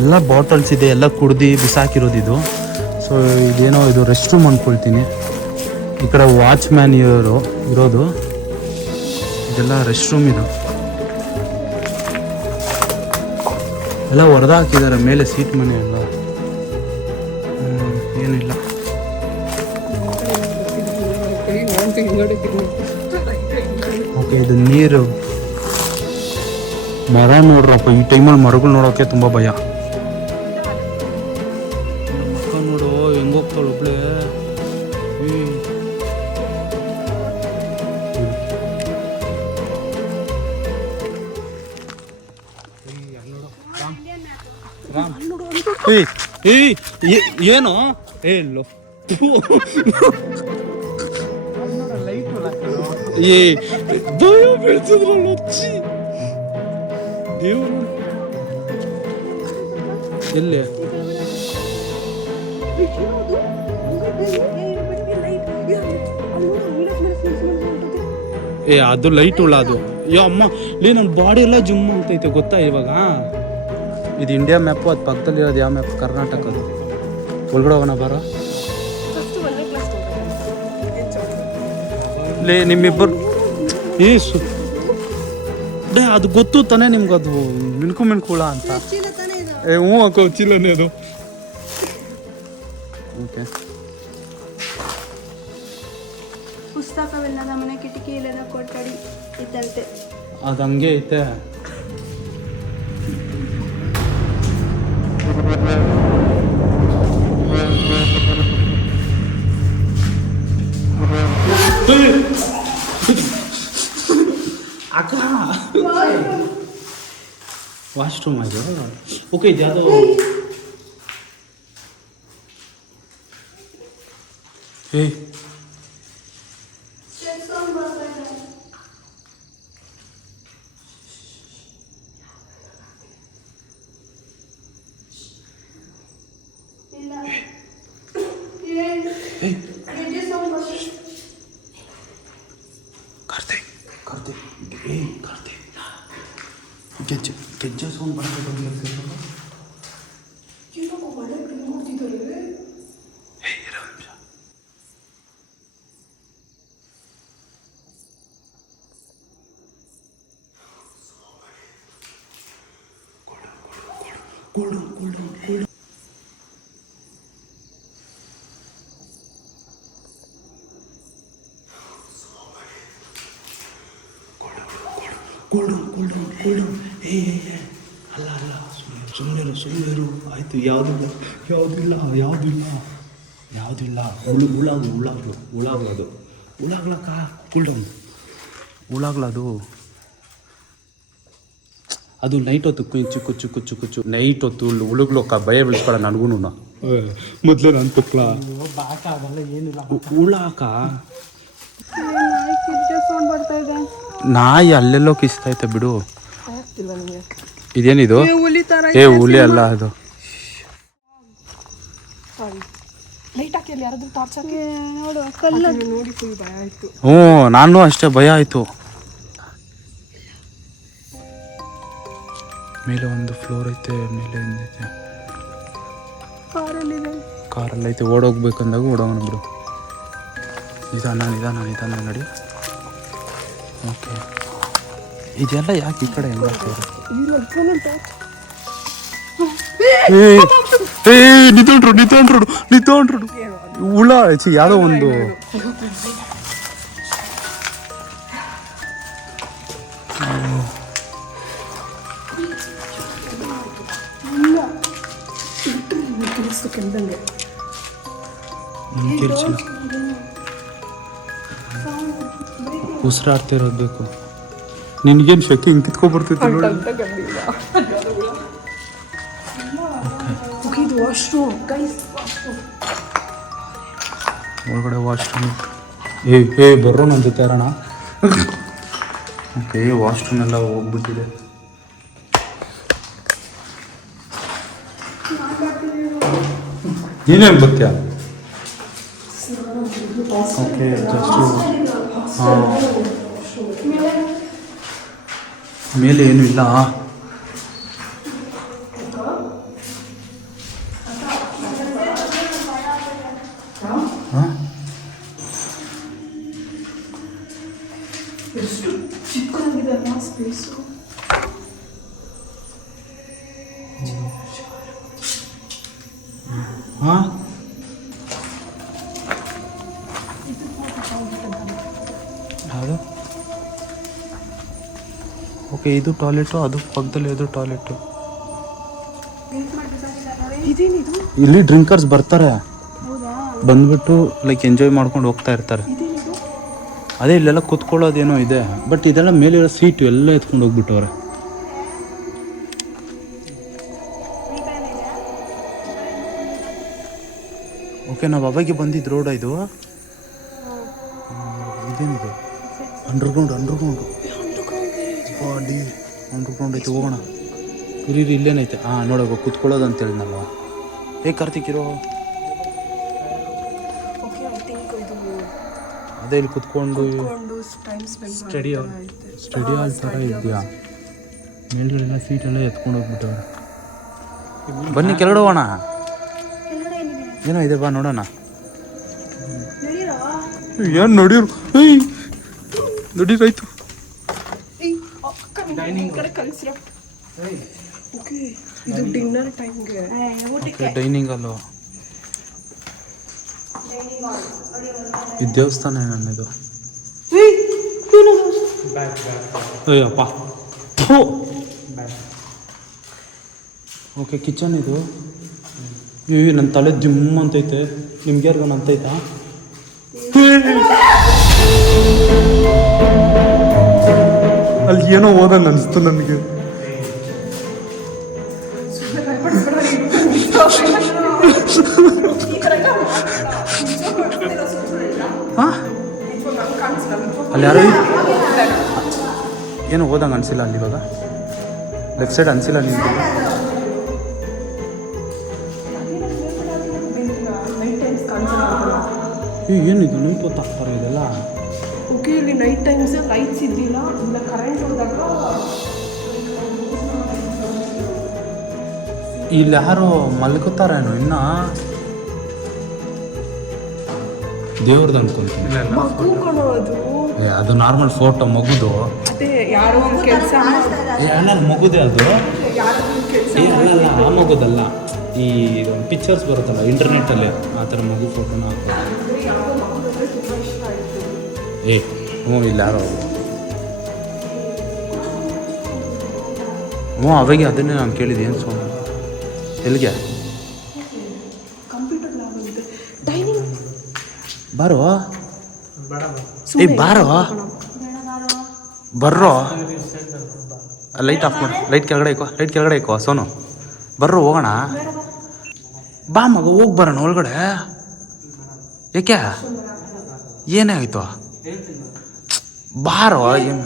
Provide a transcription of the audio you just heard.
ಎಲ್ಲ ಬಾಟಲ್ಸ್ ಇದೆ, ಎಲ್ಲ ಕುಡ್ದು ಬಿಸಾಕಿರೋದು ಇದು. ಸೊ ಇದೇನೋ ಇದು ರೆಸ್ಟ್ ರೂಮ್ ಅಂದ್ಕೊಳ್ತೀನಿ. ಈ ಕಡೆ ವಾಚ್ಮ್ಯಾನ್ ಇರೋದು ಇದೆಲ್ಲ ರೆಸ್ಟ್ ರೂಮ್. ಇದು ಎಲ್ಲ ಹೊಡೆದಾಕಿದ್ದಾರೆ ಮೇಲೆ ಸೀಟ್ ಮನೆ ಎಲ್ಲ. ಏನಿಲ್ಲ. ಓಕೆ, ಇದು ನೀರು. ಮರ ನೋಡ್ರಪ್ಪ, ಈ ಟೈಮಲ್ಲಿ ಮರಗಳು ನೋಡೋಕೆ ತುಂಬ ಭಯ. ಮಕ್ಕ ನೋಡು ಹೆಂಗೋಗ್ತಾಳು ಒಬ್ಳೆ. ಏನು ಎಲ್ಲೋ ದಯ ಬೀಳ್ತಿದ್ರಲ್ಲ ಹಚ್ಚಿ ದೇವರು. ಎಲ್ಲಿ ಅದು ಲೈಟ್ ಉಳ್ಳ ಅದು. ಅಮ್ಮ ನನ್ನ ಬಾಡಿ ಎಲ್ಲ ಜಿಮ್ ಅಂತೈತೆ ಗೊತ್ತಾ ಇವಾಗ. ಇದು ಇಂಡಿಯಾ ಮ್ಯಾಪು, ಅದು ಪಕ್ಕದಲ್ಲಿರೋದು ಯಾವ ಮ್ಯಾಪ್? ಕರ್ನಾಟಕದು. ಒಳಗಡೆ ಹೋಗೋಣ ಬರೋ. ನಿಮ್ಮಿಬ್ಬರು ಅದು ಗೊತ್ತು ತಾನೇ ನಿಮ್ಗೆ, ಅದು ಮಿಣ್ಕುಳ ಅಂತ. ಹ್ಞೂ ಅಕ್ಕ, ಚೀಲನೇ ಅದು. ಓಕೆ, ಪುಸ್ತಕವಿಲ್ಲದ ಮನೆ, ಕಿಟಕಿ ಇಲ್ಲದ ಕೊಠಡಿ ಇದ್ದಂತೆ. ಅದು ಹಂಗೆ ಐತೆ. ಅಕ್ಕ, ವಾಶ್ರೂಮ್ ಅದು. ಓಕೆ, ಇದು ಯಾವುದೋ ಗೆಜ್ಜೆ ಸೌಂಡ್ ಬರ್ತದೆ. ಅಲ್ಲ ಸುಮ್ಮನೆ ಆಯ್ತು. ಯಾವುದಿಲ್ಲ. ಉಳಾಗ್ಲಕ್ಕ ಉಳಾಗ್ಲದು. ಅದು ನೈಟ್ ಹೊತ್ತು ಕುಚ್ಚು ನೈಟ್ ಹೊತ್ತು ಉಳುಗ್ಲಕ್ಕ ಭಯ ಬೀಳಿಸ್ಬೇಡ ನನಗೂ. ಮೊದಲೇ ನಾನು ತುಕ್ಲ ಉಳಾಕ ನಾಯಿ ಅಲ್ಲೆಲ್ಲೋ ಕಿಸ್ತೈತೆ ಬಿಡು. ಇದೇನಿದು? ಹುಲಿ ಅಲ್ಲ ಅದು. ಹ್ಞೂ, ನಾನು ಅಷ್ಟೇ ಭಯ ಆಯ್ತು. ಮೇಲೆ ಒಂದು ಫ್ಲೋರ್ ಐತೆ, ಮೇಲೆ ಏನೈತೆ, ಕಾರಲ್ಲಿ ಐತೆ. ಓಡೋಗ್ಬೇಕಂದಾಗ ಓಡೋಣ ಬಿಡು. ನಿಧಾನ ನಡಿ. ಓಕೆ, ಇದೆಲ್ಲ ಯಾಕೆ ಈ ಕಡೆ ಹೆಂಗ ನಿಂತ್ಕೊಂಡ್ರು ಹುಳ ಯಾವುದೋ ಒಂದು. ಉಸಿರಾಡ್ತಿರೋದು ಬೇಕು. ನಿನ್ಗೇನು ಶಕ್ತಿ ಹಿಂಗೆ ಕಿತ್ಕೊಬರ್ತೈತಿ ನೋಡಿ. ಒಳಗಡೆ ವಾಶ್ರೂಮ್. ಬರೋಣ ಅಂತ ತರೋಣ. ಓಕೆ, ವಾಶ್ರೂಮ್ ಎಲ್ಲ ಹೋಗ್ಬಿಟ್ಟಿದೆ. ನೀನೇನು ಬರ್ತೀಯ? ಓಕೆ, ಜಸ್ಟ್ ಮೇಲೆ ಏನೂ ಇಲ್ಲ. ಹಾಂ ಯಾವುದು? ಓಕೆ, ಇದು ಟಾಯ್ಲೆಟು, ಅದು ಪಕ್ಕದಲ್ಲಿ ಇದು ಟಾಯ್ಲೆಟು. ಇದೇನಿದು? ಇಲ್ಲಿ ಡ್ರಿಂಕರ್ಸ್ ಬರ್ತಾರೆ, ಹೌದಾ? ಬಂದ್ಬಿಟ್ಟು ಲೈಕ್ ಎಂಜಾಯ್ ಮಾಡ್ಕೊಂಡು ಹೋಗ್ತಾ ಇರ್ತಾರೆ. ಇದೇನಿದು? ಅದೇ ಇಲ್ಲೆಲ್ಲ ಕೂತ್ಕೊಳ್ಳೋದೇನೋ ಇದೆ, ಬಟ್ ಇದೆಲ್ಲ ಮೇಲಿರೋ ಸೀಟು ಎಲ್ಲ ಎತ್ಕೊಂಡು ಹೋಗ್ಬಿಟ್ಟವ್ರೆ. ಓಕೆ, ನಾವು ಅವಾಗೆ ಬಂದಿದ್ದು ರೋಡ ಇದು. ಇದೇನಿದು? ಅಂಡರ್ಗ್ರೌಂಡ್ ಬಾಡಿ ಅಂಡರ್ಗ್ರೌಂಡ್ ಐತೆ, ಹೋಗೋಣ. ಇರಿ ಇಲ್ಲೇನೈತೆ? ಹಾಂ, ನೋಡೋದು ಕೂತ್ಕೊಳ್ಳೋದು ಅಂತ ಹೇಳಿದ್ನಲ್ವ. ಕಾರ್ತಿಕ್ ಇರೋ. ಅದೇ ಇಲ್ಲಿ ಕುತ್ಕೊಂಡು ಸ್ಟಡಿ ಹಾಲ್ ಥರ ಇದೆಯಾ? ಮೇಲ್ಗಡೆಲ್ಲ ಸೀಟೆಲ್ಲ ಎತ್ಕೊಂಡು ಹೋಗ್ಬಿಟ್ಟವ್ರೆ. ಬನ್ನಿ ಕೆಳಗಡೆ ಹೋಗೋಣ. ಏನೋ ಇದೆ, ಬಾ ನೋಡೋಣ. ಏನು ನಡೀರು? ನಡೀರಾಯ್ತು. ಡೈನಿಂಗ್ ಅಲ್ವಾ? ಈ ದೇವಸ್ಥಾನ ನನ್ನದು. ಅಯ್ಯಪ್ಪ. ಓಕೆ, ಕಿಚನ್ ಇದು. ನನ್ನ ತಲೆ ಜಿಮ್ ಅಂತೈತೆ. ನಿಮ್ಗೆ ಯಾರಿಗಾನ ಅಂತೈತಾ? ಅಲ್ಲಿ ಏನೋ ಓದಂಗೆ ಅನಿಸ್ತು ನನಗೆ. ಅಲ್ಲಿ ಯಾರು ಏನೋ ಓದಂಗೆ ಅನಿಸಿಲ್ಲ ಅಲ್ಲಿ ಇವಾಗ. ಲೆಫ್ಟ್ ಸೈಡ್ ಅನಿಸಿಲ್ಲ ನಿಮ್ಗೆ? ಏನಿದು ನೈಟ್ ಹೊತ್ತು ಹಾಕ್ತಾರೆ ಇದೆಲ್ಲ? ಓಕೆ, ಇಲ್ಲಿ ನೈಟ್ ಟೈಮ್ಸ್ ಲೈಟ್ಸ್ ಇದ್ದಿಲ್ಲ, ಇಲ್ಲ ಕರೆಂಟ್ ಹೋದಾಗ ಇಲ್ಲಿ ಯಾರು ಮಲ್ಕೋತಾರೇನು ಇನ್ನ? ದೇವ್ರದ್ದು ಅನ್ಕೊಂತೀನಿ. ಮಗು ಕೊಡೋದು. ಅದು ನಾರ್ಮಲ್ ಫೋಟೋ ಮಗುದು. ಅದೇ ಯಾರೋ ಒಂದು ಕೆಲಸ ಅಲ್ಲ, ಮಗುದೇ ಅದು. ಅಲ್ಲ, ಆ ಮಗುದಲ್ಲ. ಈ ಪಿಕ್ಚರ್ಸ್ ಬರುತ್ತಲ್ಲ ಇಂಟರ್ನೆಟ್ಟಲ್ಲಿ, ಆ ಥರ ಮಗು ಫೋಟೋನ ಹಾಕೋದು. ಹ್ಞೂ, ಇಲ್ಲ ಯಾರೋ ಅವಾಗೆ ಅದನ್ನೇ ನಾನು ಕೇಳಿದ್ದೆ. ಏನು ಸೋಮ ಎಲ್ಲಿಗೆ? ಕಂಪ್ಯೂಟರ್ ಲ್ಯಾಬ್ ಅಂತೆ. ಡೈನಿಂಗ್ ಬಾರೋ. ಬಾರೋ ಬರ್ರೋ. ಲೈಟ್ ಆಫ್ ಮಾಡು. ಲೈಟ್ ಕೆಳಗಡೆ ಇಕ್ಕೋ ಸೋನು. ಬರ್ರೋ ಹೋಗೋಣ. ಬಾ ಮಗ, ಹೋಗಿ ಬರೋಣ ಒಳಗಡೆ. ಏಕೆ, ಏನೇ ಆಯಿತು? ಬಾರೋ. ಏನು